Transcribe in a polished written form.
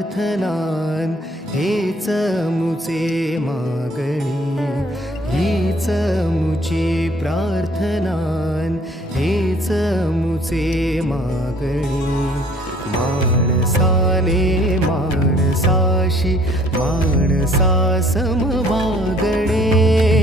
प्रार्थनान हेच मुचे मागणी, हीच मुची प्रार्थनान हेच मुचे मागणी. माणसाने माणसाशी माणसा समवागणे.